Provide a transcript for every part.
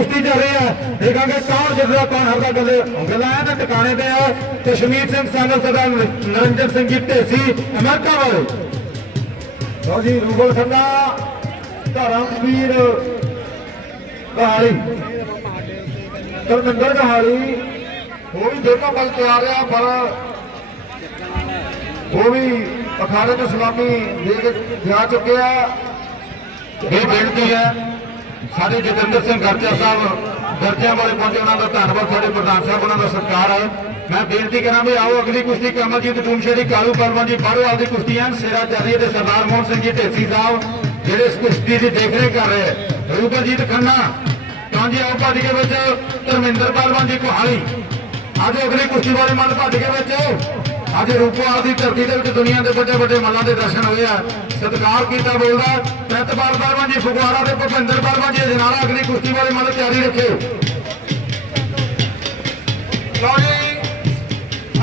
ਕੁਸ਼ਤੀ ਚੱਲ ਰਹੀ ਹੈ। ਦੇਖਾਂਗੇ ਕੌਣ ਜਿੱਤਦਾ ਕੌਣ ਹਾਰਦਾ ਗੱਲ ਗੱਲਾਂ ਤਾਂ ਟਿਕਾਣੇ ਤੇ ਆ ਕਸ਼ਮੀਰ ਸਿੰਘ ਸਾਗਰ ਸਰਦਾਰ ਨਰਿੰਦਰ ਸਿੰਘ ਜੀ ਢੇਸੀ, ਅਮਰੀਕਾ ਵਾਲੇ। ਲਓ ਜੀ, ਰੂਬਲ ਖੰਨਾ ਧਰਮਵੀਰ ਕਹਾਲੀ ਧਰਮਿੰਦਰ ਕਹਾਲੀ ਉਹ ਵੀ ਦੇਖੋ ਬਲ ਤਿਆਰ ਆ ਪਰ ਉਹ ਵੀ ਅਖਾੜੇ ਨੂੰ ਸਲਾਮੀ ਦੇ ਕੇ ਜਾ ਚੁੱਕੇ ਆ ਇਹ ਬੇਨਤੀ ਹੈ। ਸਾਡੇ ਜਤਿੰਦਰ ਸਿੰਘ ਗਰਜਾ ਸਾਹਿਬ, ਗਰਜਿਆਂ ਵਾਲੇ ਪਹੁੰਚੇ ਉਹਨਾਂ ਦਾ ਧੰਨਵਾਦ, ਸਾਡੇ ਪ੍ਰਧਾਨ ਸਾਹਿਬ, ਉਹਨਾਂ ਦਾ ਸਤਿਕਾਰ ਹੈ। ਮੈਂ ਬੇਨਤੀ ਕਰਾਂ ਵੀ ਆਓ, ਅਗਲੀ ਕੁਸ਼ਤੀ ਕਮਲਜੀਤ ਟੂਮਸ਼ੇਰੀ ਕਾਲੂ ਪਰਵਾਂ ਜੀ ਬਾੜੋਵਾਲ ਦੀ ਕੁਸ਼ਤੀਆਂ ਸੇਰਾ ਚਾਰੀ ਦੇ ਸਰਦਾਰ ਮੋਹਨ ਸਿੰਘ ਜੀ, ਢੇਸੀ ਸਾਹਿਬ, ਜਿਹੜੇ ਇਸ ਕੁਸ਼ਤੀ ਦੀ ਦੇਖਰੇਖ ਕਰ ਰਹੇ ਹੈ ਰੂਪਜੀਤ ਖੰਨਾ ਤਾਂ ਜੀ ਆਓ ਭੱਜ ਕੇ ਵਿੱਚ, ਧਰਮਿੰਦਰ ਪਰਵਾਂ ਜੀ ਕੋਹਾਲੀ। ਅੱਜ ਅਗਲੀ ਕੁਸ਼ਤੀ ਵਾਲੇ ਮਨ ਭੱਜ ਕੇ ਵਿੱਚ। ਅੱਜ ਰੂਪਵਾਲ ਦੀ ਧਰਤੀ ਦੇ ਵਿੱਚ ਦੁਨੀਆ ਦੇ ਵੱਡੇ ਵੱਡੇ ਮੱਲਾਂ ਦੇ ਦਰਸ਼ਨ ਹੋਏ ਆ। ਸਤਿਕਾਰ ਕੀਤਾ ਬੋਲਦਾ ਪ੍ਰਤਪਾਲ ਪਰਵਾਂ ਜੀ, ਫਗਵਾੜਾ ਤੇ ਭੁਪਿੰਦਰ ਪਰਵਾਂ ਜੀ ਜਨਾਲਾ ਅਗਲੀ ਕੁਸ਼ਤੀ ਵਾਲੇ ਮਨ ਤਿਆਰੀ ਰੱਖਿਓ ਲਓ ਜੀ,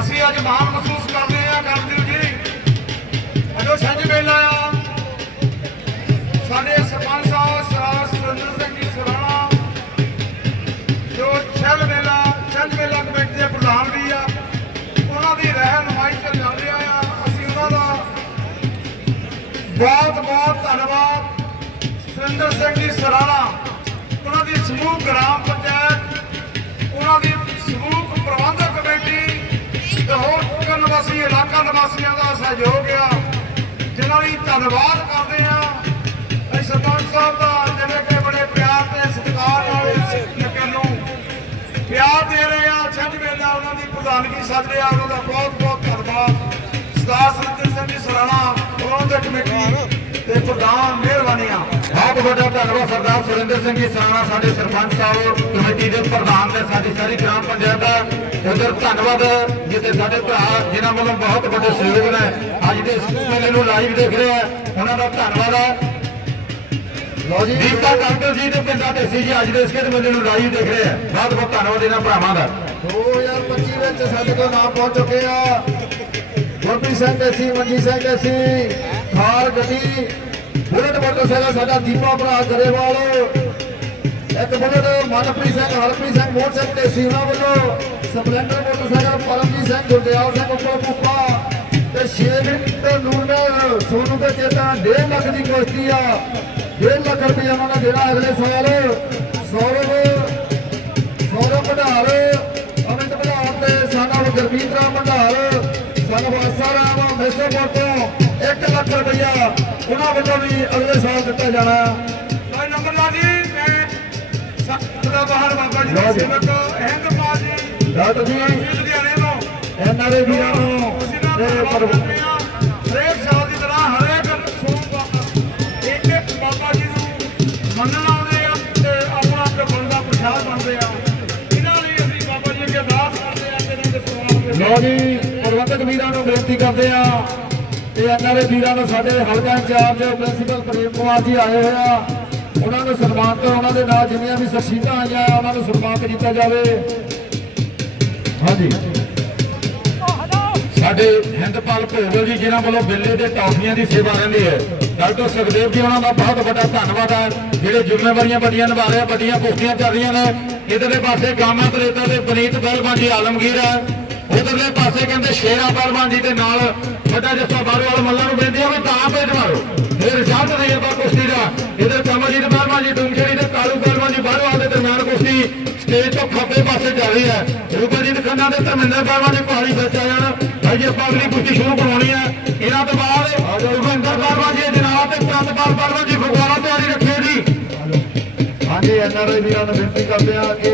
ਅਸੀਂ ਅੱਜ ਮਾਣ ਮਹਿਸੂਸ ਕਰਦੇ ਆ ਕਰਦੇ ਜੀ। ਅਜੋ ਛੰਜ ਮੇਲਾ ਆ। ਬਹੁਤ ਬਹੁਤ ਧੰਨਵਾਦ। ਸੁਰਿੰਦਰ ਸਿੰਘ ਜੀ ਸਰਾਣਾ, ਉਹਨਾਂ ਦੀ ਸਮੂਹ ਗ੍ਰਾਮ ਪੰਚਾਇਤ, ਉਹਨਾਂ ਦੀ ਸਮੂਹ ਪ੍ਰਬੰਧਕ ਕਮੇਟੀ ਤੇ ਹੋਰ ਕੁਝ ਨਿਵਾਸੀ ਇਲਾਕਾ ਨਿਵਾਸੀਆਂ ਦਾ ਸਹਿਯੋਗ ਆ, ਜਿਨ੍ਹਾਂ ਲਈ ਧੰਨਵਾਦ ਕਰਦੇ ਆ। ਅਸੀਂ ਸਰਪੰਚ ਸਾਹਿਬ ਦਾ ਜਿਵੇਂ ਕਿ ਬੜੇ ਪਿਆਰ ਤੇ ਸਤਿਕਾਰ ਨਾਲ ਇਸ ਨਗਰ ਨੂੰ ਪਿਆਰ ਦੇ ਰਹੇ ਆ। ਛੱਡ ਮੇਲਾ ਉਹਨਾਂ ਦੀ ਪ੍ਰਧਾਨਗੀ ਸੱਜ ਰਿਹਾ ਉਹਨਾਂ ਦਾ ਬਹੁਤ ਬਹੁਤ ਧੰਨਵਾਦ। ਸਰਦਾਰ ਸੁਰਿੰਦਰ ਸਿੰਘ ਜੀ ਸਰਾਣਾ ਪ੍ਰਬੰਧਕ ਕਮੇਟੀ ਤੇ ਪ੍ਰਧਾਨ ਮਿਹਰਬਾਨੀਆਂ। ਬਹੁਤ ਵੱਡਾ ਧੰਨਵਾਦ ਸਰਦਾਰ ਸੁਰਿੰਦਰ ਸਿੰਘ ਜੀ ਸਰਾਣਾ ਸਾਡੇ ਸਰਪੰਚ ਸਾਹਿਬ ਕਮੇਟੀ ਦੇ ਪ੍ਰਧਾਨ ਨੇ ਸਾਡੀ ਸਾਰੀ ਗ੍ਰਾਮ ਪੰਚਾਇਤ ਦਾ ਉਧਰ ਧੰਨਵਾਦ ਜਿੱਥੇ ਸਾਡੇ ਭਰਾ ਜਿਨ੍ਹਾਂ ਵੱਲੋਂ ਬਹੁਤ ਵੱਡੇ ਸਹਿਯੋਗ ਨੇ ਅੱਜ ਦੇ ਮੇਲੇ ਨੂੰ ਲਾਈਵ ਦੇਖ ਰਹੇ ਆ ਉਹਨਾਂ ਦਾ ਧੰਨਵਾਦ ਹੈ ਲੋ ਜੀ। ਦੀਪਾ ਡਾਕਟਰ ਜੀ ਤੇ ਪਿੰਡਾ ਢੇਸੀ ਜੀ ਅੱਜ ਦੇ ਇਸ ਖੇਡ ਮੇਲੇ ਨੂੰ ਲਾਈਵ ਦੇਖ ਰਹੇ ਆ। ਬਹੁਤ ਬਹੁਤ ਧੰਨਵਾਦ ਇਹਨਾਂ ਭਰਾਵਾਂ ਦਾ। 2025 ਵਿੱਚ ਸਾਡੇ ਕੋਲ ਨਾਮ ਪਹੁੰਚ ਚੁੱਕੇ ਆ। ਗੁਰਪ੍ਰੀਤ ਸਿੰਘ ਢੇਸੀ ਮਨਜੀਤ ਸਿੰਘ ਢੇਸੀ ਥਾਰ ਗੱਡੀ, ਬੁਲਟ ਮੋਟਰਸਾਈਕਲ ਸਾਡਾ ਦੀਪਾ ਭਰਾ ਗਰੇਵਾਲ। ਇੱਕ ਬੁਲਟ ਮਨਪ੍ਰੀਤ ਸਿੰਘ, ਹਰਪ੍ਰੀਤ ਸਿੰਘ ਮੋਹਨ ਸਿੰਘ ਢੇਸੀ ਉਹਨਾਂ ਵੱਲੋਂ ਸਪਲੈਂਡਰ ਮੋਟਰਸਾਈਕਲ ਪਰਮਜੀਤ ਸਿੰਘ, ਗੁਰਦਿਆਲ ਸਿੰਘ ਉੱਪਰ ਪੁੱਪਾ ਤੇ 6 ਮਿੰਟ ਨੂਰ ਸੋਨੂ ਦੇ ਚੇਤਾ 1.5 ਲੱਖ ਦੀ ਕੁਸ਼ਤੀ ਆ। 1.5 ਲੱਖ ਰੁਪਏ ਉਹਨਾਂ ਨੇ ਦੇਣਾ ਅਗਲੇ ਸਾਲ। ਸੌਰਵ ਸੌਰਵ ਭੰਡਾਰ, ਅਮਿਤ ਭੰਡਾਰ ਤੇ ਸਾਡਾ ਗੁਰਮੀਤ ਰਾਮ ਭੰਡਾਰ। ਆਸਾ ਰਾਮ ਮੈਸੇਪੁਰ ਤੋਂ 1 ਲੱਖ ਰੁਪਇਆ ਉਹਨਾਂ ਵੱਲੋਂ ਵੀ ਅਗਲੇ ਸਾਲ ਦਿੱਤਾ ਜਾਣਾ। ਭਾਈ ਨੰਬਰਦਾਰ ਜੀ। ਮੈਂ ਸਦਾ ਬਾਹਰ ਬਾਬਾ ਜੀ ਲਓ ਦਾ। ਸੇਵਕ ਅਹਿਮਦਪਾਲ ਜੀ। ਡਾਕਟਰ ਜੀ। ਲੁਧਿਆਣੇ ਤੋਂ। ਨਾ ਤੇ ਹਰੇਕ ਸਾਲ ਦੀ ਤਰ੍ਹਾਂ ਹਰੇਕ ਸੋਮਵਾਰ ਇੱਕ ਇੱਕ ਬਾਬਾ ਜੀ ਨੂੰ ਮੰਨਣ ਆਉਂਦੇ ਆ ਤੇ ਆਪਣਾ ਤੇ ਬਣਦਾ ਪ੍ਰਸ਼ਾਦ ਬਣਦੇ ਆ। ਇਹਨਾਂ ਲਈ ਅਸੀਂ ਬਾਬਾ ਜੀ ਅੱਗੇ ਅਰਦਾਸ ਕਰਦੇ ਆ ਤੇ ਇਹਨਾਂ ਦੇ ਪਰਿਵਾਰ ਦੇ ਲੋ ਜੀ। ਪ੍ਰਬੰਧਕ ਵੀਰਾਂ ਨੂੰ ਬੇਨਤੀ ਕਰਦੇ ਆ ਤੇ ਐਨਆਰਏ ਵੀਰਾਂ ਨੂੰ ਸਾਡੇ ਹਲਕਾ ਇੰਚਾਰਜ ਪ੍ਰਿੰਸੀਪਲ ਪ੍ਰੇਮ ਕੁਮਾਰ ਜੀ ਆਏ ਹੋਏ ਆ। ਉਹਨਾਂ ਨੂੰ ਸਨਮਾਨਿਤ ਉਹਨਾਂ ਦੇ ਨਾਲ ਜਿੰਨੀਆਂ ਵੀ ਸ਼ਖਸੀਅਤਾਂ ਆਈਆਂ, ਉਹਨਾਂ ਨੂੰ ਸਨਮਾਨਿਤ ਕੀਤਾ ਜਾਵੇ। ਹਾਂਜੀ। ਸਾਡੇ ਹਿੰਦਪਾਲ ਭੋਗਲ ਜੀ, ਜਿਨ੍ਹਾਂ ਵੱਲੋਂ ਬਿੱਲੇ ਦੇ ਟੌਫੀਆਂ ਦੀ ਸੇਵਾ ਰਹਿੰਦੀ ਹੈ। ਡਾਕਟਰ ਸੁਖਦੇਵ ਜੀ, ਉਹਨਾਂ ਦਾ ਬਹੁਤ ਵੱਡਾ ਧੰਨਵਾਦ ਹੈ। ਜਿਹੜੇ ਜ਼ਿੰਮੇਵਾਰੀਆਂ ਵੱਡੀਆਂ ਨਿਭਾ ਰਹੇ ਆ, ਵੱਡੀਆਂ ਕੁਸ਼ਤੀਆਂ ਚੱਲ ਰਹੀਆਂ ਨੇ। ਇਧਰਲੇ ਪਾਸੇ ਗਾਮਾ ਤਰੇਤਾ ਤੇ ਪਨੀਤ ਪਹਿਲਵਾਨ ਜੀ ਆਲਮਗੀਰ ਹੈ। ਉਧਰਲੇ ਪਾਸੇ ਕਹਿੰਦੇ ਸ਼ੇਰਾ ਪਹਿਲਵਾਨ ਜੀ ਦੇ ਨਾਲ ਵੱਡਾ ਜੱਸਾ ਬਾਰੋਵਾਲ ਮੱਲਾਂ ਨੂੰ ਬੇਨਤੀ ਹੈ ਵੀ ਤਾਂ ਪੇਟ ਮਾਰੋ। ਇਹ ਰਿਜ਼ਲਟ ਨਹੀਂ ਆਪਾਂ ਕੁਸ਼ਤੀ ਦਾ। ਇਧਰ ਕਮਲਜੀਤ ਪਹਿਲਵਾਨ ਜੀ ਡੂੰਗੇੜੀ ਤੇ ਕਾਲੂ ਪਹਿਲਵਾਨ ਜੀ ਬਾਰੋਵਾਲ ਦੇ ਦਰਮਿਆਨ ਕੁਸ਼ਤੀ ਸਟੇਜ ਤੋਂ ਖੱਬੇ ਪਾਸੇ ਚੱਲ ਰਹੀ ਹੈ। ਰੂਪਜੀਤ ਖੰਨਾ ਤੇ ਧਰਮਿੰਦਰ ਪਹਿਲਵਾਨ ਜੀ ਪਹਾੜੀ ਵਿੱਚ ਜਾਣ ਭਾਈ ਆਪਾਂ ਅਗਲੀ ਕੁਸ਼ਤੀ ਸ਼ੁਰੂ ਕਰਵਾਉਣੀ ਹੈ। ਇਹਨਾਂ ਤੋਂ ਬਾਅਦ ਰੁਪਿੰਦਰ ਪਹਿਲਵਾਨ ਜੀ ਦੇ ਨਾਲ ਤੇ ਪ੍ਰਤਪਾਲ ਪਹਿਲਵਾਨ ਜੀ ਫਗਵਾੜਾ ਤਿਆਰੀ ਰੱਖਿਓ ਜੀ। ਹਾਂਜੀ ਐਨਆਰਆਈ ਵੀਰਾਂ ਨੂੰ ਬੇਨਤੀ ਕਰਦੇ ਆ ਕਿ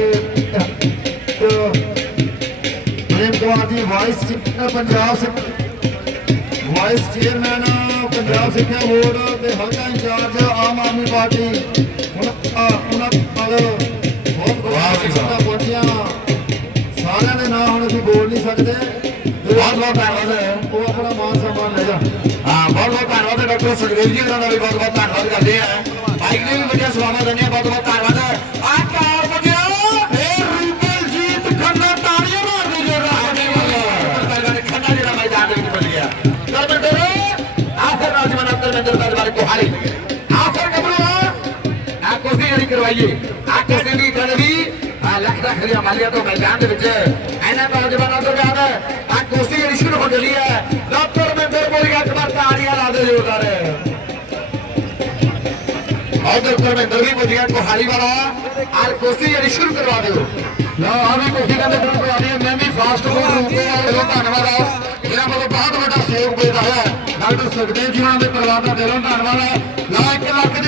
ਕੁਮਾਰ ਜੀ ਵਾਈਸ ਪੰਜਾਬ ਸਿੱਖ। ਵਾਈਸ ਚੇਅਰਮੈਨ ਪੰਜਾਬ ਸਿੱਖਿਆ ਬੋਰਡ ਤੇ ਹਲਕਾ ਇੰਚਾਰਜ ਆਮ ਆਦਮੀ ਪਾਰਟੀ। ਉਹਨਾਂ ਨਾਲ ਬਹੁਤ ਬਹੁਤ ਸਿੱਖਾਂ ਪਹੁੰਚੀਆਂ। ਸਾਰਿਆਂ ਦੇ ਨਾਮ ਹੁਣ ਅਸੀਂ ਬੋਲ ਨਹੀਂ ਸਕਦੇ। ਬਹੁਤ ਬਹੁਤ ਧੰਨਵਾਦ। ਉਹ ਆਪਣਾ ਮਾਨ ਸਨਮਾਨ ਲੈ ਜਾ। ਹਾਂ ਬਹੁਤ ਬਹੁਤ ਧੰਨਵਾਦ ਡਾਕਟਰ ਸੁਖਦੇਵ ਜੀ ਉਹਨਾਂ ਦਾ ਵੀ ਬਹੁਤ ਬਹੁਤ ਧੰਨਵਾਦ ਕਰਦੇ ਆ। ਬਾਈਕ ਨੇ ਵੀ ਵਧੀਆ ਸਵਾਗਤ ਦਿੰਦੇ ਆ ਬਹੁਤ ਬਹੁਤ ਧੰਨਵਾਦ। ਆ ਦਾ ਬਾਰੇ ਕੋਹਾਲੀ ਆਖਰ ਆ ਕੋਸ਼ਿਸ਼ ਜਿਹੜੀ ਕਰਵਾਈਏ ਤੋਂ ਮੈਦਾਨ ਦੇ ਵਿੱਚ ਇਹਨਾਂ ਨੌਜਵਾਨਾਂ ਤੋਂ ਬਾਅਦ ਆ ਕੁਰਸੀ ਜਿਹੜੀ ਸ਼ੁਰੂ ਹੋ ਗਈ ਹੈ। ਡਾਕਟਰ ਮਹਿੰਦਰ ਕੋਲੀ ਇੱਕ ਵਾਰ ਤਾੜੀਆਂ ਲਾ ਦੇ ਜੋਰਦਾਰ। ਉਧਰ ਧਰਮਿੰਦਰ ਵੀ ਵਧੀਆ ਕੋਹਾਲੀ ਵਾਲਾ। ਆ ਕੁਰਸੀ ਜਿਹੜੀ ਸ਼ੁਰੂ ਕਰਵਾ ਦਿਓ। ਲਓ ਆ ਵੀ ਕੁਰਸੀ ਕਹਿੰਦੇ ਸ਼ੁਰੂ ਕਰਵਾ ਦਿਓ। ਮੈਂ ਵੀ ਫਾਸਟ ਫੂਡ ਰੂਪੇ ਵਾਲੇ ਧੰਨਵਾਦ ਆ। ਇਹਨਾਂ ਵੱਲੋਂ ਬਹੁਤ ਵੱਡਾ ਸਹਿਯੋਗ ਮਿਲਦਾ ਹੈ। ਡਾਕਟਰ ਸੁਖਦੇਵ ਜੀ ਉਹਨਾਂ ਦੇ ਪਰਿਵਾਰ ਦਾ ਦਿਲੋਂ ਧੰਨਵਾਦ ਹੈ। ਲਾ 1 ਲੱਖ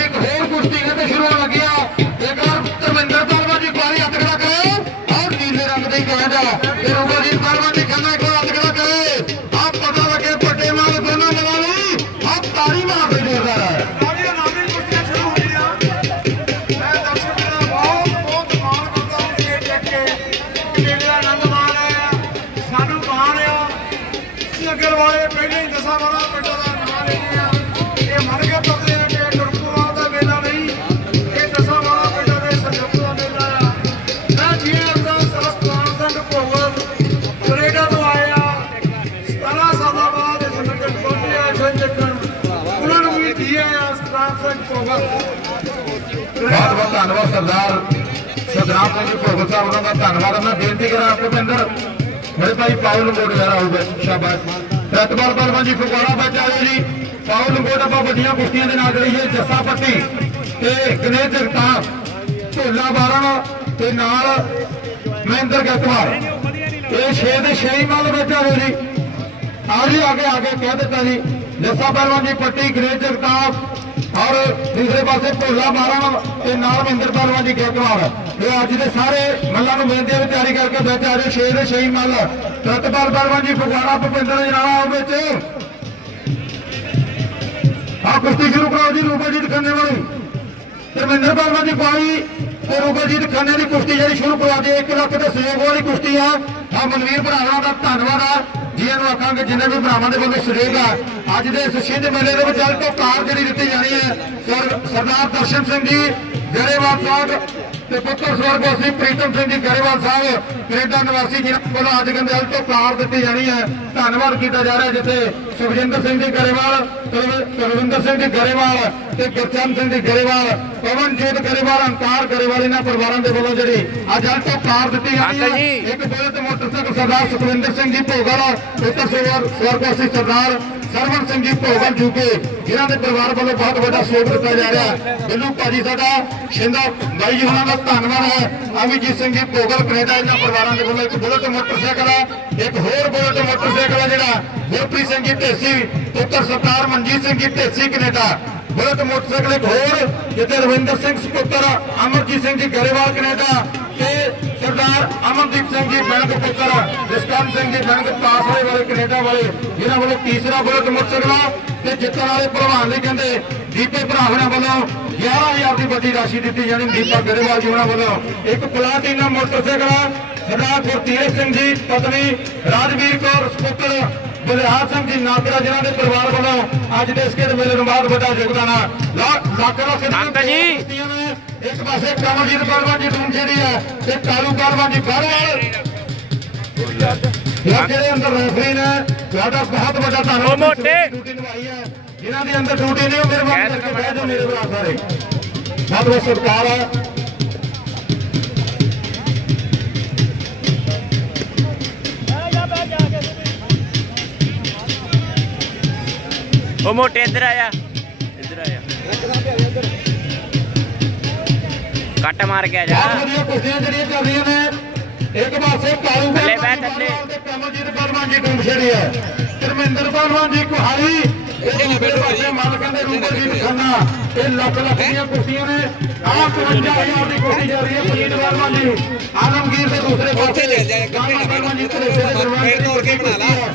ਬਹੁਤ ਬਹੁਤ ਧੰਨਵਾਦ ਸਰਦਾਰ ਸਤਨਾਮ ਸਿੰਘ ਜੀ ਭਗਤ ਸਾਹਿਬ ਉਹਨਾਂ ਦਾ ਧੰਨਵਾਦ। ਮੈਂ ਬੇਨਤੀ ਕਰਾਂ ਭੁਪਿੰਦਰ ਮੇਰੇ ਭਾਈ ਪਾਉਲ ਲੰਗੋਟ ਯਾਰ ਆਊਗਾ ਸ਼ਾਬਾਸ਼। ਰਤਬਾਰ ਪਰਵਾਂ ਜੀ ਫਗਵਾੜਾ ਵਿੱਚ ਆਏ ਜੀ। ਪਾਉਲ ਲੰਗੋਟ ਆਪਾਂ ਵੱਡੀਆਂ ਕੁਸ਼ਤੀਆਂ ਦੇ ਨਾਲ ਕਰੀਏ ਜੱਸਾ ਪੱਟੀ ਤੇ ਗਨੇਸ਼ ਜਗਤਾਰ, ਢੋਲਾ ਬਾਰਨ ਤੇ ਨਾਲ ਮਹਿੰਦਰ ਗਤਵਾਰ ਇਹ 6 ਦੇ 6 ਹੀ ਮੱਲ ਵਿੱਚ ਆਏ ਜੀ। ਆ ਜੀ ਆਗੇ ਆਗੇ ਕਹਿ ਦਿੱਤਾ ਜੀ। ਜੱਸਾ ਪਹਿਲਵਾਨ ਜੀ, ਪੱਟੀ ਗ੍ਰੇਟ ਜਗਤਾਪ ਔਰ ਦੂਸਰੇ ਪਾਸੇ ਭੋਲਾ ਮਾਰਾ ਤੇ ਨਾਲ ਮਹਿੰਦਰ ਪਹਿਲਵਾਨ ਜੀ ਗੇਤਵਾਰ ਇਹ ਅੱਜ ਦੇ ਸਾਰੇ ਮੱਲਾਂ ਨੂੰ ਮਿਲਦੇ ਵੀ ਤਿਆਰੀ ਕਰਕੇ ਵਿੱਚ ਆ ਜਾਓ 6 ਦੇ 6 ਮੱਲ ਰਤਪਾਲ ਪਹਿਲਵਾਨ ਜੀ ਫਗਵਾੜਾ ਭੁਪਿੰਦਰ ਜਨਾਲਾ ਆਓ ਵਿੱਚ। ਆ ਕੁਸ਼ਤੀ ਸ਼ੁਰੂ ਕਰਾਓ ਜੀ ਰੂਪਜੀਤ ਖੰਨੇ ਵਾਲੀ। ਧਰਮਿੰਦਰ ਪਹਿਲਵਾਨ ਜੀ ਪਾਈ ਤੇ ਰੂਪਜੀਤ ਖੰਨੇ ਦੀ ਕੁਸ਼ਤੀ ਜਿਹੜੀ ਸ਼ੁਰੂ ਕਰਾ ਦੇ 1 ਲੱਖ ਦੇ ਸਹਿਯੋਗ ਵਾਲੀ ਕੁਸ਼ਤੀ ਆ। ਆ ਮਨਵੀਰ ਭਰਾਵਾਂ ਦਾ ਧੰਨਵਾਦ ਆ। ਜੀ ਇਹਨੂੰ ਆਖਾਂਗੇ ਜਿੰਨੇ ਵੀ ਭਰਾਵਾਂ ਦੇ ਵੱਲੋਂ ਸਹਿਯੋਗ ਆ। ਅੱਜ ਦੇ ਇਸ ਛਿੰਝ ਮੇਲੇ ਦੇ ਵਿੱਚ ਅੱਜ ਤੋਂ ਕਾਰ ਜਿਹੜੀ ਦਿੱਤੀ ਜਾਣੀ ਹੈ ਸਰ- ਸਰਦਾਰ ਦਰਸ਼ਨ ਸਿੰਘ ਜੀ, ਗਰੇਵਾਲ ਸਾਹਿਬ ਤੇ ਪੁੱਤਰ ਸਵਰਗਵਾਸੀ ਪ੍ਰੀਤਮ ਸਿੰਘ ਜੀ, ਗਰੇਵਾਲ ਸਾਹਿਬ, ਕੈਨੇਡਾ ਨਿਵਾਸੀ ਜਿਹਨਾਂ ਵੱਲੋਂ ਅੱਜ ਕਹਿੰਦੇ ਅੱਜ ਤੋਂ ਕਾਰ ਦਿੱਤੀ ਜਾਣੀ ਹੈ ਧੰਨਵਾਦ ਕੀਤਾ ਜਾ ਰਿਹਾ ਜਿੱਥੇ ਸੁਖਜਿੰਦਰ ਸਿੰਘ ਜੀ ਗਰੇਵਾਲ ਕੁਲਵਿੰਦਰ ਸਿੰਘ ਜੀ ਗਰੇਵਾਲ ਤੇ ਗੁਰਚੰਦ ਸਿੰਘ ਜੀ ਗਰੇਵਾਲ ਪਵਨਜੀਤ ਗਰੇਵਾਲ ਅੰਕਾਰ ਗਰੇਵਾਲ ਇਹਨਾਂ ਪਰਿਵਾਰਾਂ ਦੇ ਵੱਲੋਂ ਜਿਹੜੀ ਅੱਜ ਤੋਂ ਕਾਰ ਦਿੱਤੀ ਅੰਕਲ ਹੈ। ਇੱਕ ਬੁਲਟ ਮੋਟਰਸਾਈਕਲ ਸਰਦਾਰ ਸੁਖਵਿੰਦਰ ਸਿੰਘ ਜੀ ਭੋਗਲ ਪੁੱਤਰ ਸਵਰ ਸਵਰਗਵਾਸੀ ਸਰਦਾਰ ਸਰਵਨ ਸਿੰਘ ਜੀ ਭੋਗਲ ਜੂਕੇ ਜਿਨ੍ਹਾਂ ਦੇ ਪਰਿਵਾਰ ਵੱਲੋਂ ਬਹੁਤ ਵੱਡਾ ਸਹਿਯੋਗ ਦਿੱਤਾ ਜਾ ਰਿਹਾ ਬਿੱਲੂ ਭਾਜੀ ਸਾਡਾ ਸ਼ਿੰਦਾ ਬਾਈ ਜੀ ਉਹਨਾਂ ਦਾ ਧੰਨਵਾਦ ਹੈ। ਅਮਿਤਜੀਤ ਸਿੰਘ ਜੀ ਭੋਗਲ ਕੈਨੇਡਾ ਇਹਨਾਂ ਪਰਿਵਾਰਾਂ ਦੇ ਵੱਲੋਂ ਇੱਕ ਬੁਲਟ ਮੋਟਰਸਾਈਕਲ ਹੈ। ਇੱਕ ਹੋਰ ਬੁਲਟ ਮੋਟਰਸਾਈਕਲ ਹੈ ਜਿਹੜਾ ਗੁਰਪ੍ਰੀਤ ਸਿੰਘ ਜੀ ਢੇਸੀ ਪੁੱਤਰ ਸਰਦਾਰ Manjeet Singh ji Dhesi Canada, bullet motorcycle ਇੱਕ ਹੋਰ, ਜਿੱਥੇ ਰਵਿੰਦਰ ਸਿੰਘ ਸੁਪੁੱਤਰ ਅਮਰਜੀਤ ਸਿੰਘ ਜੀ ਗਰੇਵਾਲ ਕੈਨੇਡਾ ਤੇ ਸਰਦਾਰ ਅਮਨਦੀਪ ਸਿੰਘ ਜੀ ਬੈਂਕ ਪੁੱਤਰ ਜਸਕਰਨ ਸਿੰਘ ਜੀ ਬੈਂਕ ਪਾਸਵੇ ਵਾਲੇ ਕੈਨੇਡਾ ਵਾਲੇ, ਜਿਨ੍ਹਾਂ ਵੱਲੋਂ ਤੀਸਰਾ ਬੁਲਟ ਮੋਟਰਸਾਈਕਲ ਆ ਤੇ ਜਿੱਤਣ ਵਾਲੇ ਭਲਵਾਨ ਲਈ ਕਹਿੰਦੇ ਦੀਪੇ ਭਰਾਵਾਂ ਵੱਲੋਂ 11000 ਦੀ ਵੱਡੀ ਰਾਸ਼ੀ ਦਿੱਤੀ ਜਾਣੀ ਦੀਪਾ ਗਰੇਵਾਲ ਜੀ ਉਹਨਾਂ ਵੱਲੋਂ। ਇੱਕ ਪਲਾਟੀਨਾ ਮੋਟਰਸਾਈਕਲ ਆ, ਸਰਦਾਰ ਗੁਰਤੀਰਥ ਸਿੰਘ ਜੀ, ਪਤਨੀ ਰਾਜਵੀਰ ਕੌਰ ਸਪੁੱਤਰ ਬਲਿਹਾਰ ਸਿੰਘ ਜੀ ਨਾਗਰਾ ਜਿਨ੍ਹਾਂ ਦੇ ਪਰਿਵਾਰ ਵੱਲੋਂ ਅੱਜ ਦੇ ਇਸ ਖੇਡ ਮੇਲੇ ਨੂੰ ਬਹੁਤ ਵੱਡਾ ਯੋਗਦਾਨ ਆ ਲੱਖ ਲੱਖ ਅੰਕਲ ਜੀ। ਨੇ। ਇੱਕ ਪਾਸੇ ਕਮਲਜੀਤ ਪਰਵਾਨ ਜੀ ਡੂਮਛੇੜੀ ਹੈ ਤੇ ਕਾਲੂ ਪਰਵਾਨ ਜੀ ਬਾਹਰਵਾਲ ਜਿਹੜੇ ਅੰਦਰ ਰੈਫਰੀ ਨੇ ਤੁਹਾਡਾ ਬਹੁਤ ਵੱਡਾ ਧੰਨਵਾਦ। ਡਿਊਟੀ ਨਿਭਾਈ ਹੈ ਜਿਨ੍ਹਾਂ ਦੀ ਅੰਦਰ ਡਿਊਟੀ ਨਹੀਂ ਉਹ ਮੇਰੇ ਵਾਂਗ ਕਰਕੇ ਬਹਿ ਜਾਓ ਮੇਰੇ ਭਰਾ ਸਾਰੇ ਬਹੁਤ ਬਹੁਤ ਸਤਿਕਾਰ ਹੈ ਉਹ ਮੋਟੇ ਇੱਧਰ ਆਇਆ ਇੱਧਰ ਆਇਆ ਕੱਟ ਮਾਰ ਕੇ ਆ ਜਾ। ਬਹੁਤ ਵਧੀਆ ਕੁਸ਼ਤੀਆਂ ਜਿਹੜੀਆਂ ਚੱਲ ਰਹੀਆਂ ਨੇ ਇੱਕ ਪਾਸੇ ਕਾਲੂ ਥੱਲੇ ਬਹਿ ਥੱਲੇ। ਕਮਲਜੀਤ ਪਰਵਾਨ ਜੀ ਡੂਮਛੇੜੀ ਹੈ ਧਰਮਿੰਦਰ ਪਰਵਾਨ ਜੀ ਕੁਹਾਲੀ ਇਹ ਦੂਜੇ ਪਾਸੇ ਮਨ ਕਹਿੰਦੇ ਰੂਪਰਜੀਤ ਖੰਨਾ ਇਹ ਲੱਖ ਲੱਖ ਦੀਆਂ ਕੁਸ਼ਤੀਆਂ ਨੇ। ਆਹ 55000 ਦੀ ਕੁਸ਼ਤੀ ਜਾ ਰਹੀ ਹੈ ਵਰਮਾ ਜੀ। ਆਲਮਗੀਰ ਦੇ ਦੂਸਰੇ ਪਾਸੇ ਲੈ ਜਾ, ਕਾਮਾ ਵਰਮਾ ਜੀ ਤੇ ਦੇ ਦਰਵਾਜ਼ੇ ਫੇਰ ਤੋੜ ਕੇ ਬਣਾ ਲਾ।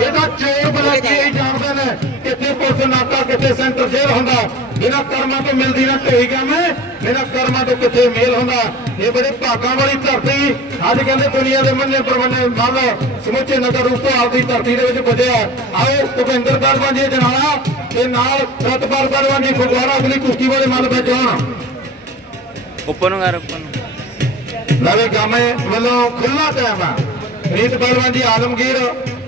ਇਹਦਾ ਚੋਰ ਬਣਾ ਕੇ ਹੀ ਜਾਣਦੇ ਨੇ ਕਿੱਥੇ ਪੁਲਿਸ ਨਾਕਾ ਕਿੱਥੇ ਸੈਂਟਰ ਜੇਲ੍ਹ ਹੁੰਦਾ। ਬਿਨਾਂ ਕਰਮਾਂ ਤੋਂ ਮਿਲਦੀ ਨਾ ਢੋਈ ਗਾਵੇਂ ਬਿਨਾਂ ਕਰਮਾਂ ਤੋਂ ਕਿੱਥੇ ਮੇਲ ਹੁੰਦਾ। ਇਹ ਬੜੀ ਭਾਗਾਂ ਵਾਲੀ ਧਰਤੀ। ਅੱਜ ਕਹਿੰਦੇ ਦੁਨੀਆ ਦੇ ਮੰਨੇ ਪਰਵੰਨੇ ਮੰਨ ਸਮੁੱਚੇ ਨਗਰ ਰੂਪਾਲ ਦੀ ਧਰਤੀ ਦੇ ਵਿੱਚ ਵੱਜਿਆ ਆਓ ਭੁਪਿੰਦਰ ਪਰਵਾਨ ਜੀ ਜਨਾਲਾ ਤੇ ਨਾਲ ਸਤਪਾਲ ਪਰਵਾਨ ਜੀ ਫਗਵਾੜਾ ਅਗਲੀ ਕੁਸ਼ਤੀ ਵਾਲੇ ਮੱਲ ਵਿੱਚ ਆਉਣ। ਉੱਪਰ ਨੂੰ ਕਰ ਉੱਪਰ ਨੂੰ। ਨਵੇਂ ਗਾਮੇ ਵੱਲੋਂ ਖੁੱਲਾ ਟਾਈਮ ਆ ਰੀਤ ਪਹਿਲਵਾਨ ਜੀ ਆਲਮਗੀਰ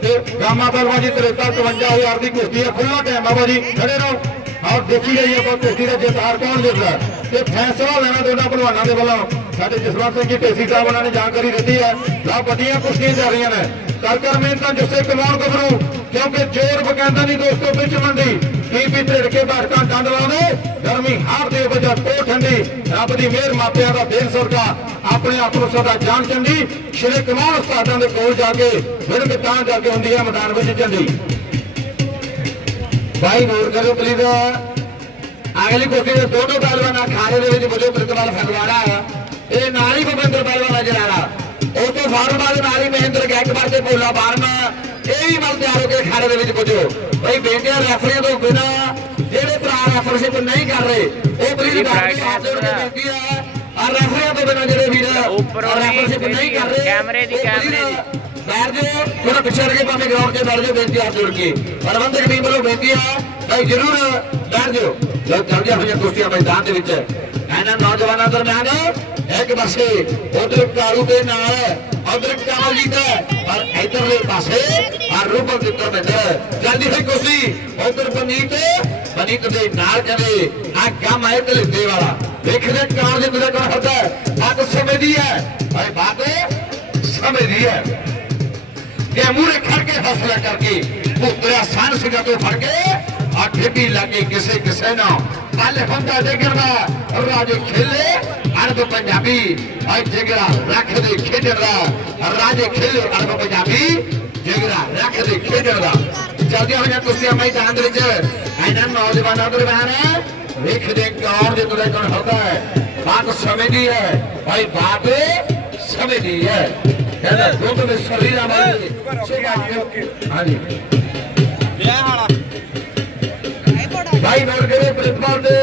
ਤੇ ਗਾਮਾ ਪਹਿਲਵਾਨ ਜੀ 53 51000 ਦੀ ਕੁਸ਼ਤੀ ਹੈ। ਖੁੱਲਾ ਟਾਈਮ ਆ ਬਾਜੀ ਖੜੇ ਰਹੋ। ਔਰ ਦੇਖੀ ਜਾਈਏ ਆਪਾਂ ਕੋਠੀ ਦਾ ਜੇਤਾਰ ਕੌਣ ਜਿੱਤਦਾ ਤੇ ਫੈਸਲਾ ਲੈਣਾ ਦੋਨਾਂ ਭਲਵਾਨਾਂ ਦੇ ਵੱਲੋਂ। ਸਾਡੇ ਜਸਵੰਤ ਸਿੰਘ ਜੀ, ਢੇਸੀ ਸਾਹਿਬ ਉਹਨਾਂ ਨੇ ਜਾਣਕਾਰੀ ਦਿੱਤੀ ਹੈ। ਲਾ ਵੱਡੀਆਂ ਕੁਸ਼ਤੀਆਂ ਚੱਲ ਰਹੀਆਂ ਨੇ। ਕਰ ਕਰ ਮਿਹਨਤਾਂ ਜੁੱਸੇ ਕਮਾਉਣ ਗੱਭਰੂ ਕਿਉਂਕਿ ਜੋਰ ਬਕਾਇਦਾ ਨਹੀਂ ਦੋਸਤੋ ਵਿੱਚ ਮੰਡੀ। ਟੀਪੀ ਢੇੜ ਕੇ ਬਾਟਕਾਂ ਡੰਡ ਲਾਉਂਦੇ। ਗਰਮੀ ਹਾਰ ਦੇ ਵਜ੍ਹਾ ਕੋ ਠੰਡੀ। ਰੱਬ ਦੀ ਮਿਹਰ ਮਾਪਿਆਂ ਦਾ ਦੇਣ ਸਦਕਾ ਆਪਣੇ ਆਪ ਨੂੰ ਸਦਾ ਜਾਣ ਚੰਡੀ ਸ਼੍ਰੀ ਕਮਾਲ ਉਸਤਾਦਾਂ ਦੇ ਕੋਲ ਜਾ ਕੇ ਫਿਰ ਤਾਂ ਜਾ ਕੇ ਹੁੰਦੀ ਹੈ ਮੈਦਾਨ ਵਿੱਚ ਚੰਡੀ ਭਾਈ ਨੋਟ ਕਰੋ ਪਲੀਜ਼। ਅਗਲੀ ਕੁਸ਼ਤੀ ਦੇ ਦੋਨੋਂ ਪਹਿਲਵਾਨ ਅਖਾੜੇ ਦੇ ਵਿੱਚ ਬਜੋ ਪ੍ਰਤਪਾਲ ਫਗਵਾੜਾ। ਇਹ ਨਾਲ ਹੀ ਭਵਿੰਦਰ ਪਹਿਲਵਾਨ ਨਜ਼ਰ ਆ ਰਹਾ। ਉਹ ਤੋਂ ਫਾਰਮ ਬਾਅਦ ਨਾਲ ਹੀ ਮਹਿੰਦਰ ਗੈਕਵਾਰ ਤੇ ਭੋਲਾ ਬਾਰਮਾ ਇਹ ਵੀ ਮਲ ਤਿਆਰ ਹੋ ਕੇ ਅਖਾੜੇ ਦੇ ਵਿੱਚ ਪੁੱਜੋ। ਭਾਈ ਬੇਟਿਆਂ ਰੈਫਰੀਆਂ ਤੋਂ ਬਿਨਾ ਜਿਹੜੇ ਭਰਾ ਰੈਫਰਸ਼ਿਪ ਨਹੀਂ ਕਰ ਰਹੇ ਉਹ ਇਹ ਕਰਕੇ brightness ਹੱਥ ਜੋੜ ਕੇ ਦਾ। ਬੇਨਤੀ ਹੈ ਆ ਰੈਫਰੀਆਂ ਤੋਂ ਬਿਨਾ ਜਿਹੜੇ ਵੀਰ refereeship ਨਹੀਂ ਕਰ ਰਹੇ ਕੈਮਰੇ ਦੀ, ਕੈਮਰੇ ਦੀ। ਬੈਠ ਜਾਓ ਥੋੜਾ ਪਿੱਛੇ ਰਹਿ ਕੇ ਭਾਵੇਂ ਗਰਾਊਂਡ 'ਚ ਬੈਠ ਜਾਓ ਬੇਨਤੀ ਹੱਥ ਜੋੜ ਕੇ ਪ੍ਰਬੰਧਕ ਟੀਮ ਵੱਲੋਂ ਬੇਨਤੀ ਹੈ ਭਾਈ ਜਰੂਰ ਬੈਠ ਜਾਓ। ਜਦ ਚੱਲ ਜਾ ਹੋਈਆਂ ਕੁਸ਼ਤੀਆਂ ਮੈਦਾਨ ਦੇ ਵਿੱਚ। ਇਹਨਾਂ ਨੌਜਵਾਨਾਂ ਦਰਮਿਆਨ ਇੱਕ ਪਾਸੇ ਉਧਰ ਕਾਲੂ ਦੇ ਨਾਲ, ਉਧਰ ਕਮਲਜੀਤ ਹੈ ਪਰ ਇਧਰਲੇ ਪਾਸੇ ਆ ਰੂਪਲ ਦੇ ਧਰਮਿੰਦਰ ਜਲਦੀ ਹੋਈ ਕੁਸ਼ਤੀ ਉਧਰ ਬਨੀਤ ਬਨੀਤ ਦੇ ਨਾਲ ਕਹਿੰਦੇ, ਆ ਗਮ ਹੈ ਤੇ ਵਾਲਾ। ਦੇਖਦੇ ਕਾਰ ਦੇ ਮੇਰੇ ਕੋਲ ਹੁੰਦਾ ਹੈ। ਬਾਤ ਸਮੇਂ ਦੀ ਹੈ। ਭਾਈ ਬਾਤ ਸਮੇਂ ਦੀ ਹੈ। ਕਿ ਮੂਰੇ ਖੜ ਕੇ ਹੌਸਲਾ ਕਰਕੇ ਪੁੱਤਰਿਆ ਸਾਨ ਸਿੰਘਾਂ ਤੋਂ ਫੜ ਕੇ ਆ ਠੇਪੀ ਲੱਗੇ ਕਿਸੇ ਕਿਸੇ ਨਾਲ ਕੱਲ ਬੰਦਾ ਜਿਗਰਦਾ ਰਾਜੇ ਖੇਲੇ ਅਰਬ ਪੰਜਾਬੀ ਆ ਜਿਗਰਾ ਰੱਖਦੇ ਖੇਡਣ ਦਾ ਰਾਜੇ ਖੇਲੇ ਅਰਬ ਪੰਜਾਬੀ ਜਿਗਰਾ ਰੱਖਦੇ ਖੇਡਣ ਦਾ। ਜਲਦੀ ਹੋ ਜਾ ਕੁਸ਼ਤੀਆਂ ਮੈਦਾਨ ਦੇ ਵਿੱਚ ਇਹਨਾਂ ਨੌਜਵਾਨਾਂ ਦੇ ਬਹਿਣ ਵੇਖਦੇ ਕੌਣ ਦੇ ਤੁਰੇ ਕੋਲ ਹੁੰਦਾ ਹੈ? ਬਾਤ ਸਮੇਂ ਦੀ ਹੈ ਭਾਈ ਬਾਤ ਸਮੇਂ ਦੀ ਹੈ। ਕਹਿੰਦਾ ਦੁੱਧ ਦੇ ਸਰੀਰਾਂ ਵਾਲੀ ਹਾਂਜੀ। ਵਿਆਹ ਵਾਲਾ। ਭਾਈ ਨੋਟ ਕਰੇ ਪ੍ਰਿੰਸੀਪਲ ਦੇ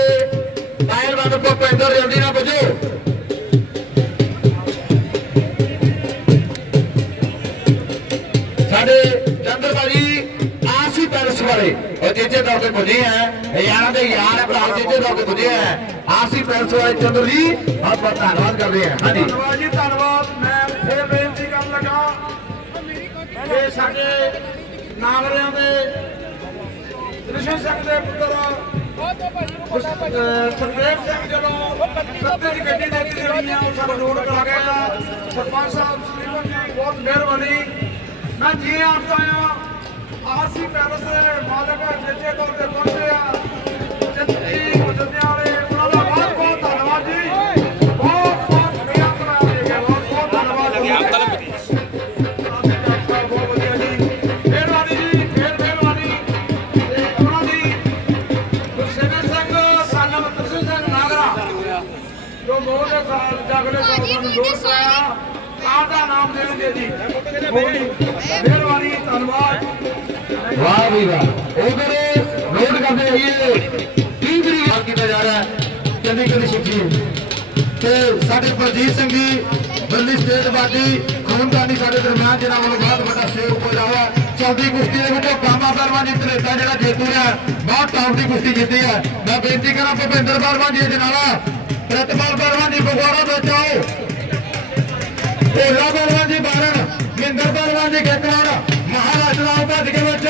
ਪਹਿਲਵਾਨ ਕੋ ਪੈਂਦਰ ਜਲਦੀ ਨਾ ਸਾਡੇ ਚੰਦਰ ਭਾਜੀ ਆਸੀ ਪੈਲਸ ਵਾਲੇ, ਉਹ ਤੀਜੇ ਤੇ ਪੁੱਜੇ ਆ। ਯਾਰਾਂ ਦੇ ਯਾਰ ਭਰਾ ਤੀਜੇ ਦੌਰ ਤੇ ਪੁੱਜੇ ਆ। ਆਸੀ ਪੈਲਸ ਵਾਲੇ ਚੰਦਰ ਜੀ, ਬਹੁਤ ਬਹੁਤ ਧੰਨਵਾਦ ਕਰਦੇ ਆ। ਹਾਂਜੀ। ਧੰਨਵਾਦ ਜੀ, ਧੰਨਵਾਦ। ਮੈਂ ਫਿਰ ਬੇਨਤੀ ਕਰਨ ਲੱਗਾ ਇਹ ਸਾਡੇ ਨਾਗਰਿਆਂ ਦੇ, ਕ੍ਰਿਸ਼ਨ ਸਿੰਘ ਦੇ ਪੁੱਤਰ ਸਰਦੇਵ ਸਿੰਘ ਜਦੋਂ ਸੱਤੇ ਦੀ ਗੱਡੀ ਦੇ ਕੇ ਜਿਹੜੀ ਆ ਉਹ ਸਾਡਾ ਰੋਡ ਕਰਾ ਗਏ ਆ ਸਰਪੰਚ ਸਾਹਿਬ ਸ੍ਰੀਮਨ ਜੀ ਬਹੁਤ ਮਿਹਰਬਾਨੀ ਮੈਂ ਜੀ ਆਪ ਆਇਆ ਆਰਸੀ ਪੈਲਸ ਦੇ ਮਾਲਕ ਜਿੱਥੇ ਤੌਰ ਤੇ ਪਹੁੰਚੇ ਆ। ਸਾਲ ਸਾਨੂੰ ਨਾਮ ਦੇਣਗੇ ਜੀ। ਮਿਹਰਬਾਨੀ, ਧੰਨਵਾਦ। ਵਾਹ ਵੀ ਵਾਹ। ਉਧਰ ਨੋਟ ਕਰਦੇ ਆਈਏ 30 ਤਰੀਕ ਕੀਤਾ ਜਾ ਰਿਹਾ ਹੈ? ਚੰਡੀਗੜ੍ਹ ਸਿੱਖੀ। ਤੇ ਸਾਡੇ ਪ੍ਰਜੀਤ ਸਿੰਘ ਜੀ, ਦਿੱਲੀ ਸਟੇਟ ਬਾਦੀ ਖੂਨਦਾਨੀ ਸਾਡੇ ਦਰਮਿਆਨ ਜਿਹਨਾਂ ਵੱਲੋਂ ਬਹੁਤ ਵੱਡਾ ਸਹਿਯੋਗ ਹੋ ਰਿਹਾ ਚੌਥੀ ਕੁਸ਼ਤੀ ਦੇ ਵਿੱਚ ਬਾਬਾ ਪਰਵਾਨ ਜੀ ਧਨੇਤਾ ਜਿਹੜਾ ਜੇਤੂ ਹੈ, ਬਹੁਤ ਟੌਪ ਦੀ ਕੁਸ਼ਤੀ ਜਿੱਤੀ ਹੈ। ਮੈਂ ਬੇਨਤੀ ਕਰਾਂ ਭੁਪਿੰਦਰ ਪਰਵਾਨ ਜੀ ਜਨਾਲਾ ਪ੍ਰਤਪਾਲ ਪਰਵਾਨ ਜੀ, ਫਗਵਾੜਾ ਵਿੱਚ ਆਓ। ਭੋਲਾ ਪਰਵਾਨ ਜੀ ਬਾਰਨ ਮਹਿੰਦਰ ਪਰਵਾਨ ਜੀ ਗੇਕਵਾੜਾ ਮਹਾਰਾਸ਼ਟਰ ਦਾ ਭੱਜ ਕੇ ਵਿੱਚ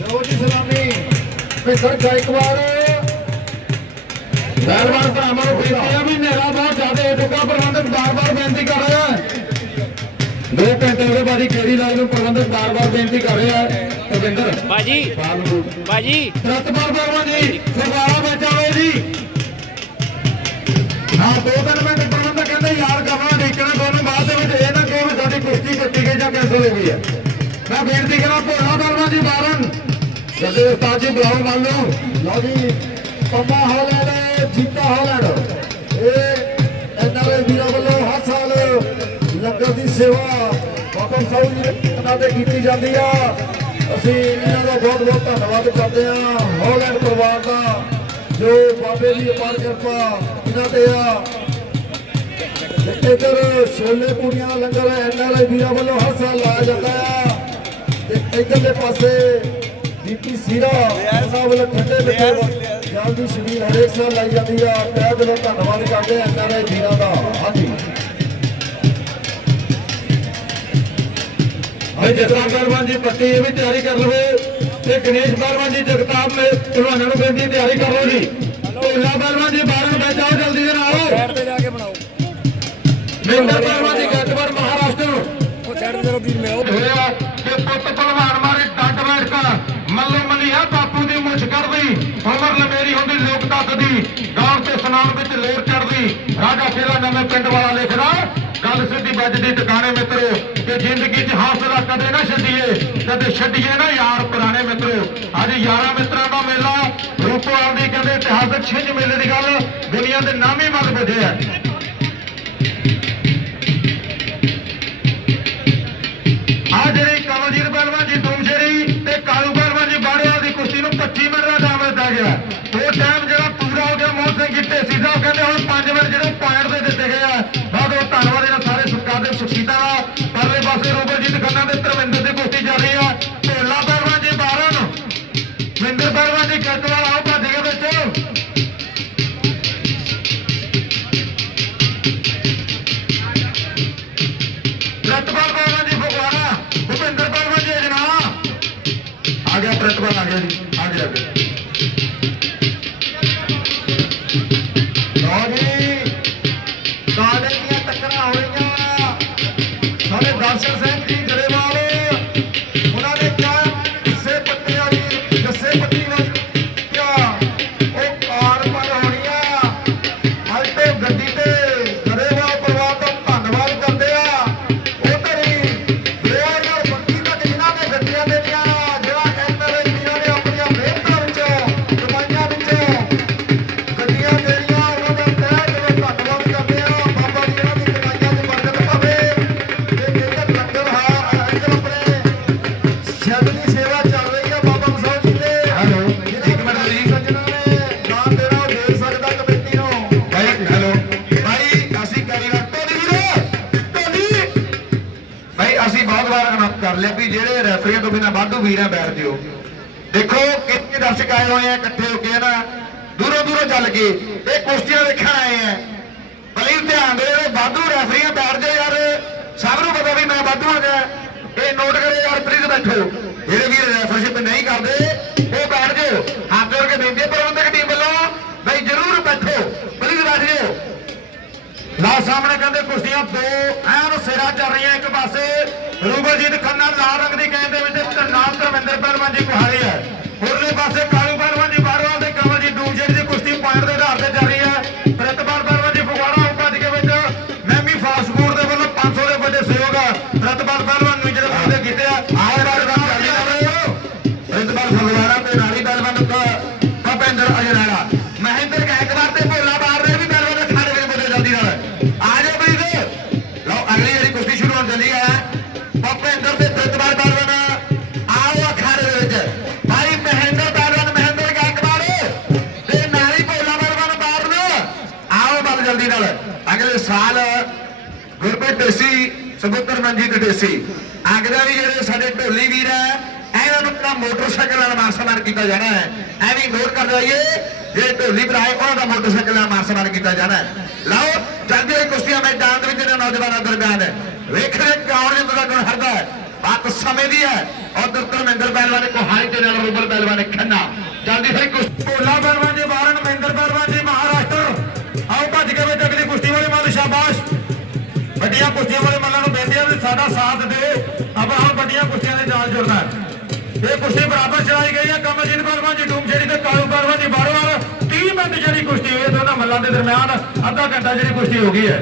ਲਓ ਜੀ ਸਲਾਮੀ। ਮਿਸਰ ਗਾਇਕਵਾੜ ਪਹਿਲਵਾਨ ਭਰਾਵਾਂ ਨੂੰ ਬੇਨਤੀ ਹੈ ਵੀ ਹਨੇਰਾ ਬਹੁਤ ਜ਼ਿਆਦਾ ਹੋ ਚੁੱਕਾ ਪ੍ਰਬੰਧਕ ਬਾਰ-ਬਾਰ ਬੇਨਤੀ ਕਰ ਰਿਹਾ ਹੈ ਦੋ ਘੰਟੇ ਗਏ ਬਾਜੀ ਕਿਹੜੀ ਲਾਈ ਨੂੰ ਪ੍ਰਬੰਧਕ ਬਾਰ-ਬਾਰ ਬੇਨਤੀ ਕਰ ਰਿਹਾ ਹੈ ਰਵਿੰਦਰ। ਬਾਜੀ ਬਾਜੀ ਸਤਪਾਲ ਵਰਮਾ ਜੀ ਸਰਦਾਰਾ ਵਿੱਚ ਆਓ ਜੀ। ਹਾਂ ਦੋ ਤਿੰਨ ਕੁਸ਼ਤੀ ਕੱਟੀ ਗਈ ਜਾਂ ਕੈਂਸਲ ਹੋ ਗਈ ਹੈ ਮੈਂ ਬੇਨਤੀ ਕਰਾਂ, ਭੋਲਾ ਵਰਮਾ ਜੀ ਬਾਰਨ ਜਦੇ ਉਸਤਾਦ ਜੀ, ਬੁਲਾਓ ਪੰਮਾ ਹਾਲੈਂਡ ਜੀਤਾ ਹਾਲੈਂਡ ਇਹ ਐਨਆਰਏ ਵੀਰਾਂ ਵੱਲੋਂ ਹਰ ਸਾਲ ਲੰਗਰ ਦੀ ਸੇਵਾ ਬਾਬਾ ਸਾਹਿਬ ਜੀ ਦੇ ਤੇ ਕੀਤੀ ਜਾਂਦੀ ਆ। ਅਸੀਂ ਇਹਨਾਂ ਦਾ ਬਹੁਤ ਬਹੁਤ ਧੰਨਵਾਦ ਕਰਦੇ ਆ ਹਾਲੈਂਡ ਪਰਿਵਾਰ ਦਾ, ਜੋ ਬਾਬੇ ਦੀ ਅਪਾਰ ਕਿਰਪਾ ਇਹਨਾਂ ਤੇ ਆ। ਤੇ ਇੱਧਰ ਛੋਲੇ ਪੂਰੀਆਂ ਦਾ ਲੰਗਰ ਐਨਆਰਏ ਵੀਰਾਂ ਵੱਲੋਂ ਹਰ ਸਾਲ ਲਾਇਆ ਜਾਂਦਾ ਆ। ਤੇ ਇੱਧਰਲੇ ਪਾਸੇ ਬੀਪੀ ਸੀਰਾ ਸਾਹਿਬ ਵੱਲੋਂ ਠੰਡੇ ਮਿੱਠੇ ਜਾਨ ਦੀ ਸ਼ਬੀਲ ਹਰੇਕ ਸਾਲ ਲਾਈ ਜਾਂਦੀ ਆ। ਤਹਿ ਦਿਲੋਂ ਧੰਨਵਾਦ ਕਰਦੇ ਦੇ ਵੀਰਾਂ ਦਾ। ਹਾਂਜੀ। ਭਾਈ ਜਸਰਾਮ ਪਰਵਾਨ ਜੀ ਪੱਟੀ ਇਹ ਵੀ ਤਿਆਰੀ ਕਰ ਲਵੇ ਤੇ ਗਣੇਸ਼ ਪਹਿਲਵਾਨ ਜੀ ਜਗਤਾਪ ਮੇ ਪਹਿਲਵਾਨਾਂ ਨੂੰ ਬੇਨਤੀ ਤਿਆਰੀ ਕਰ ਲਓ ਜੀ। ਢੋਲਾ ਪਹਿਲਵਾਨ ਜੀ 12 ਵਜੇ ਜਾਓ ਜਲਦੀ ਦੇ ਨਾਲ। ਮਿੰਦਰ ਪਹਿਲਵਾਨ ਜੀ ਗੱਜਵਰ ਮਹਾਰਾਸ਼ਟਰ ਉਹ ਤੇ ਚਲੋ ਵੀਰ ਮੇਓ ਹੋਇਆ ਕਿ ਪੁੱਤ ਪਹਿਲਵਾਨ ਮਾਰੇ ਡੱਟ ਬੈਠ ਕਰ ਮੱਲੋ ਮੱਲੀ ਹੈ ਬਾਪੂ ਦੀ ਮੁੱਛ ਕਰਦੀ ਉਮਰ ਲਮੇਰੀ ਹੁੰਦੀ ਲੋਕ ਦੱਸਦੀ ਗਾਉਂ ਤੇ ਸੁਨਾਮ ਵਿੱਚ ਲੋਰ ਚੜਦੀ ਰਾਜਾ ਫੇਰਾ ਨਵੇਂ ਪਿੰਡ ਵਾਲਾ ਲਿਖਦਾ ਗੱਲ ਸਿੱਧੀ ਵੱਜਦੀ ਟਿਕਾਣੇ ਮਿੱਤਰੋ ਕਿ ਜ਼ਿੰਦਗੀ 'ਚ ਹੌਸਲਾ ਕਦੇ ਨਾ ਛੱਡੀਏ ਕਦੇ ਛੱਡੀਏ ਨਾ ਯਾਰ ਪੁਰਾਣੇ ਮਿੱਤਰੋ। ਅੱਜ ਯਾਰਾਂ ਮਿੱਤਰਾਂ ਦਾ ਮੇਲਾ ਰੂਪਵਾਲ ਦੀ ਕਹਿੰਦੇ ਇਤਿਹਾਸਕ ਛਿੰਝ ਮੇਲੇ ਦੀ ਗੱਲ ਦੁਨੀਆ ਦੇ ਨਾਮੀ ਮੱਲ ਵੱਜੇ ਆ। ਗਿਆ ਮੋਹਨ ਸਾਹਿਬ ਕਹਿੰਦੇ ਹੁਣ 5 ਮਿੰਟ ਜਿਹੜੇ ਪੁਆਇੰਟ ਦੇ ਦਿੱਤੇ ਗਏ ਆ, ਬਹੁਤ ਬਹੁਤ ਧੰਨਵਾਦ। ਹੋਏ ਆ, ਇਕੱਠੇ ਹੋ ਕੇ ਨਾ ਦੂਰੋਂ ਦੂਰੋਂ ਚੱਲ ਕੇ ਇਹ ਕੁਸ਼ਤੀਆਂ ਦੇਖਣ ਆਏ ਆ। ਬਈ ਧਿਆਨ ਦੇ ਜਿਹੜੇ ਵਾਧੂ ਰੈਫਰੀਆਂ ਬੈਠ ਜਾਓ ਯਾਰ, ਸਭ ਨੂੰ ਪਤਾ ਵੀ ਮੈਂ ਵਾਧੂ ਆ ਗਿਆ। ਇਹ ਨੋਟ ਕਰੋ ਯਾਰ ਪਲੀਜ਼ ਬੈਠੋ। ਜਿਹੜੇ ਵੀਰ ਰੈਫਰਸ਼ਿਪ ਨਹੀਂ ਕਰਦੇ, ਉਹ ਬੈਠ ਜਾਓ। ਹੱਥ ਜੋੜ ਕੇ ਬੇਨਤੀ ਪ੍ਰਬੰਧਕ ਟੀਮ ਵੱਲੋਂ। ਬਈ ਜਰੂਰ ਬੈਠੋ। ਪਲੀਜ਼ ਬੈਠ ਜਾਓ। ਲਾ ਸਾਹਮਣੇ ਕਹਿੰਦੇ ਕੁਸ਼ਤੀਆਂ ਦੋ ਐਨ ਸਿਰਾ ਚੱਲ ਰਹੀਆਂ ਇੱਕ ਪਾਸੇ। ਰੂਬਲਜੀਤ ਖੰਨਾ ਲਾਲ ਰੰਗ ਦੀ ਗੇਂਦ ਦੇ ਵਿੱਚ, ਤੇ ਨਾਲ ਧਰਮਿੰਦਰ ਪਹਿਲਵਾਨ ਜੀ ਕੁਹਾੜੀ ਹੈ ਢੇਸੀ ਮਨਜੀਤ ਢੇਸੀ ਅਗਲਾ ਵੀ ਜਿਹੜੇ ਸਾਡੇ ਢੋਲੀ ਵੀਰ ਹੈ ਇਹਨਾਂ ਨੂੰ ਆਪਣਾ ਮੋਟਰਸਾਈਕਲ ਨਾਲ ਮਾਰ ਸਨਮਾਨ ਕੀਤਾ ਜਾਣਾ ਹੈ। ਐ ਵੀ ਨੋਟ ਕਰ ਲਈਏ, ਜਿਹੜੇ ਢੋਲੀ ਭਰਾ ਹੈ, ਉਹਨਾਂ ਦਾ ਮੋਟਰਸਾਈਕਲ ਨਾਲ ਮਾਰ ਸਨਮਾਨ ਕੀਤਾ ਜਾਣਾ ਹੈ। ਲਓ ਜਲਦੀ ਹੋਈ ਕੁਸ਼ਤੀਆਂ ਮੈਦਾਨ ਦੇ ਵਿੱਚ ਇਹਨਾਂ ਨੌਜਵਾਨਾਂ ਦਰਮਿਆਨ। ਵੇਖਣੇ ਕੌਣ ਜਿੱਤਦਾ ਕੌਣ ਹਾਰਦਾ ਹੈ। ਬਾਤ ਸਮੇਂ ਦੀ ਹੈ। ਉਧਰ ਧਰਮਿੰਦਰ ਪਹਿਲਵਾਨ ਕੋਹਾਲੀ ਤੇ ਨਾਲ ਰੂਬਲ ਪਹਿਲਵਾਨ ਨੇ ਖੰਨਾ। ਜਲਦੀ ਹੋਈ ਕੁਸ਼ਤੀ। ਭੋਲਾ ਪਹਿਲਵਾਨ ਜੀ ਬਾਰਨ ਮਹਿੰਦਰ ਪਹਿਲਵਾਨ ਜੀ ਮਹਾਰਾਸ਼ਟਰ। ਆਓ ਭੱਜ ਕੇ ਵਿੱਚ ਅਗਲੀ ਕੁਸ਼ਤੀ ਵਾਲੇ ਮੱਲ ਸ਼ਾਬਾਸ਼। ਵੱਡੀਆਂ ਕੁਸ਼ਤੀਆਂ ਵਾਲੇ ਮੱਲਾਂ ਨੂੰ ਸਾਡਾ ਸਾਥ ਦੇ। ਆਪਾਂ ਵੱਡੀਆਂ ਕੁਸ਼ਤੀਆਂ ਦੇ ਨਾਲ ਜੁੜਨਾ ਇਹ ਕੁਸ਼ਤੀ ਬਰਾਬਰ ਚਲਾਈ ਗਈ ਹੈ। ਕਮਲਜੀਤ ਪਹਿਲਵਾਨ ਜੀ ਡੂਮ ਜਿਹੜੀ ਤੇ ਕਾਲੂ ਪਹਿਲਵਾਨ ਜੀ ਬਾਰਵਾਲ 30 ਮਿੰਟ ਜਿਹੜੀ ਕੁਸ਼ਤੀ ਹੋਈ ਹੈ ਦੋਨਾਂ ਮੱਲਾਂ ਦੇ ਦਰਮਿਆਨ ਅੱਧਾ ਘੰਟਾ ਜਿਹੜੀ ਕੁਸ਼ਤੀ ਹੋ ਗਈ ਹੈ।